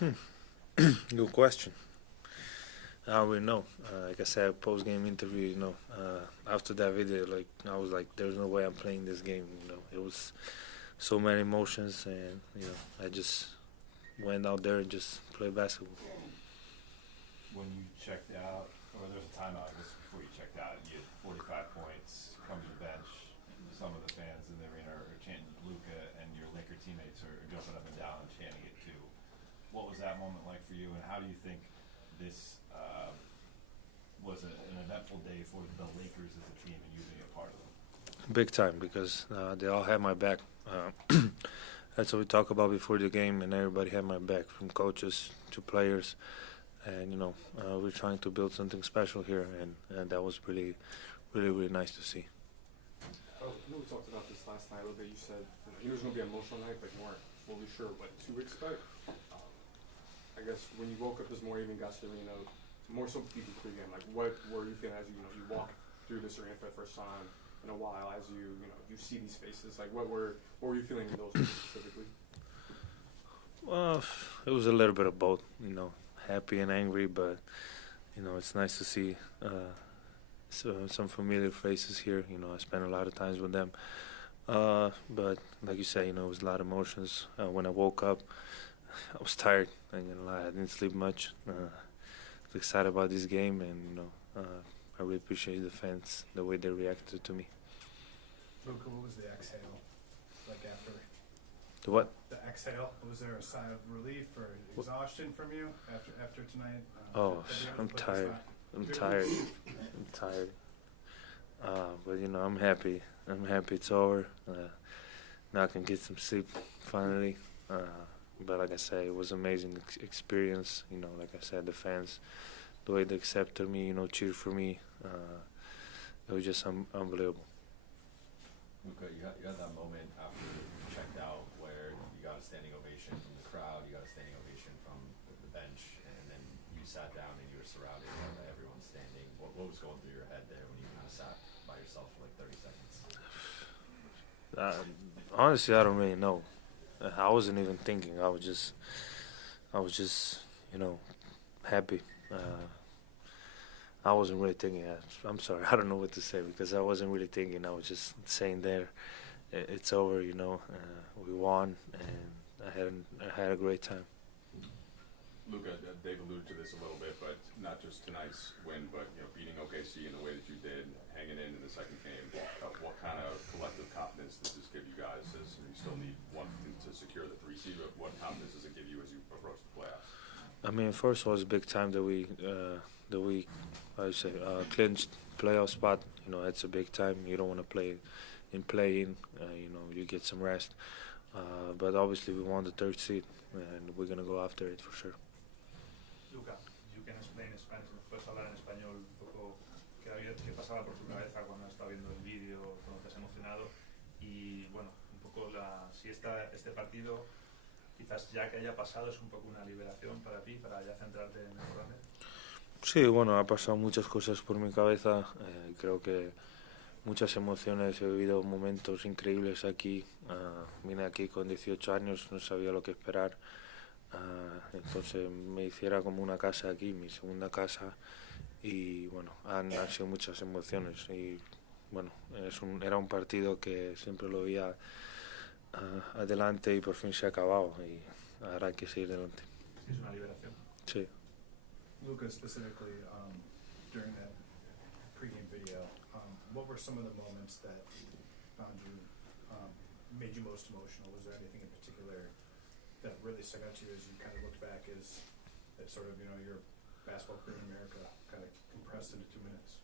Good question. I don't really know. Like I said, post game interview. After that video, like I was like, "There's no way I'm playing this game." It was so many emotions, and I just went out there and just played basketball. When you checked out, or there was a timeout, I guess, before you checked out, you had 45 points, come to the bench, some of the fans in the arena are chanting Luka, and your Laker teammates are jumping up and down and chanting it too. What was that moment like for you, and how do you think this was an eventful day for the Lakers as a team and you being a part of them? Big time because they all had my back. That's what we talked about before the game, and everybody had my back, from coaches to players. And we're trying to build something special here, and that was really, really, really nice to see. Oh, we talked about this last night a little bit. You said it was going to be an emotional night, but you weren't fully sure what to expect. I guess when you woke up this morning and got to the arena, more so even pregame, like what were you feeling as you walk through this arena for the first time in a while, as you see these faces? Like what were you feeling in those moments specifically? Well, it was a little bit of both, happy and angry, but it's nice to see some familiar faces here. I spent a lot of times with them. But like you said, it was a lot of emotions. When I woke up, I was tired. I ain't gonna lie, I didn't sleep much. I was excited about this game, and I really appreciate the fans, the way they reacted to me. Luka, what was the exhale like after The what? the exhale? Was there a sigh of relief or exhaustion from you after tonight? Oh, to be able to I'm put this tired. on? I'm tired. I'm tired. But I'm happy. I'm happy it's over. Now I can get some sleep finally. But like I said, it was an amazing experience. Like I said, the fans, the way they accepted me, cheered for me. It was just unbelievable. Luka, you had that moment after you checked out where you got a standing ovation from the crowd, you got a standing ovation from the bench, and then you sat down and you were surrounded by everyone standing. What was going through your head there when you kind of sat by yourself for like 30 seconds? Honestly, I don't really know. I wasn't even thinking. I was just, happy. I wasn't really thinking. I'm sorry. I don't know what to say because I wasn't really thinking. I was just saying there, it's over. We won, and I had a great time. Luka, Dave alluded to this a little bit, but not just tonight's win, but beating OKC in the way that you did, hanging in the second game. What kind of collective confidence does this give you guys? As you still need one to secure the 3 seed, but what confidence does it give you as you approach the playoffs? I mean, first of all, it's a big time that we clinched playoff spot. It's a big time. You don't want to play in. You get some rest. But obviously, we won the 3rd seed, and we're gonna go after it for sure. Luca, you can explain in Spanish, ¿nos puedes hablar en español un poco qué pasaba por tu cabeza cuando estaba viendo el vídeo, cuando te has emocionado? Y bueno, un poco si este partido, quizás ya que haya pasado, es un poco una liberación para ti, para ya centrarte en el grande. Sí, bueno, ha pasado muchas cosas por mi cabeza. Creo que muchas emociones. He vivido momentos increíbles aquí. Vine aquí con 18 años, no sabía lo que esperar. Entonces me hiciera como una casa aquí, mi segunda casa. Y bueno, han sido muchas emociones. Y bueno, era un partido que siempre lo veía adelante y por fin se ha acabado. Y ahora hay que seguir adelante. Es una liberación. Sí. Luka, specifically, during that pregame video, what were some of the moments that found you, made you most emotional? Was there anything in particular that really stuck out to you as you kind of looked back as sort of, your basketball career in America kind of compressed into 2 minutes?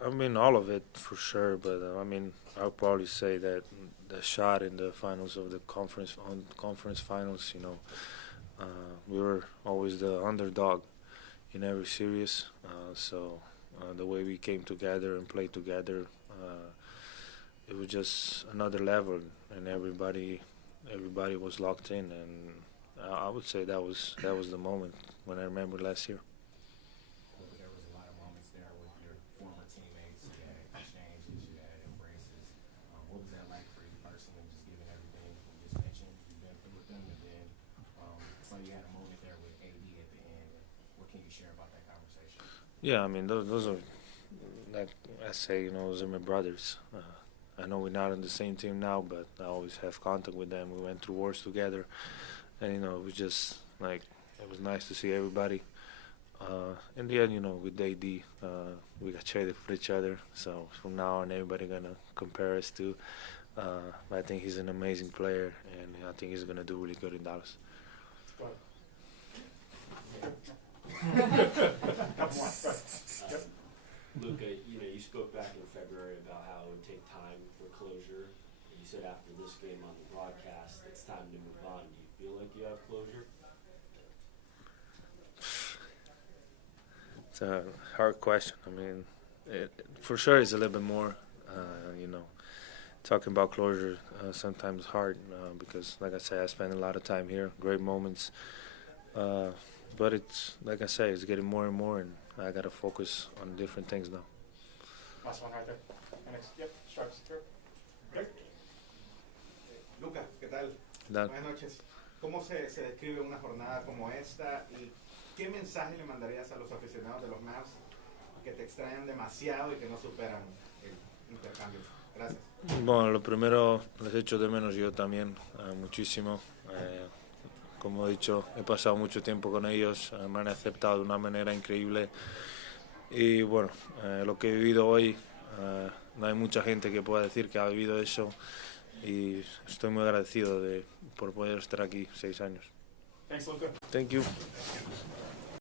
I mean, all of it for sure, but I'll probably say that the shot in the finals of the conference finals, we were always the underdog in every series. So the way we came together and played together, it was just another level, and everybody was locked in, and I would say that was the moment when I remember last year. There was a lot of moments there with your former teammates. You had exchanges, you had embraces. What was that like for you personally, just given everything you just mentioned? You've been through with them, and then Yeah, I mean, those are, like I say, those are my brothers. I know we're not on the same team now, but I always have contact with them. We went through wars together, and it was just like it was nice to see everybody. In the end, with AD, we got traded for each other. So from now on, everybody gonna compare us to. I think he's an amazing player, and I think he's gonna do really good in Dallas. Luka, you spoke back in February about how it would take time for closure. You said after this game on the broadcast, it's time to move on. Do you feel like you have closure? It's a hard question. I mean, for sure it's a little bit more, talking about closure sometimes hard because, like I say, I spend a lot of time here, great moments. But it's, like I say, it's getting more and more, and I got to focus on different things now. Last one right there. Next. Yep, stripes through. Okay. Luka, ¿qué tal? That, Buenas noches. ¿Cómo se describe una jornada como esta y qué mensaje le mandarías a los aficionados de los Mavs que te extrañan demasiado y que no superan el intercambio? Gracias. bueno, lo primero, les echo de menos yo también muchísimo. Como he dicho, he pasado mucho tiempo con ellos, me han aceptado de una manera increíble. Y bueno, lo que he vivido hoy, no hay mucha gente que pueda decir que ha vivido eso. Y estoy muy agradecido por poder estar aquí 6 años. Thanks, Luka. Thank you.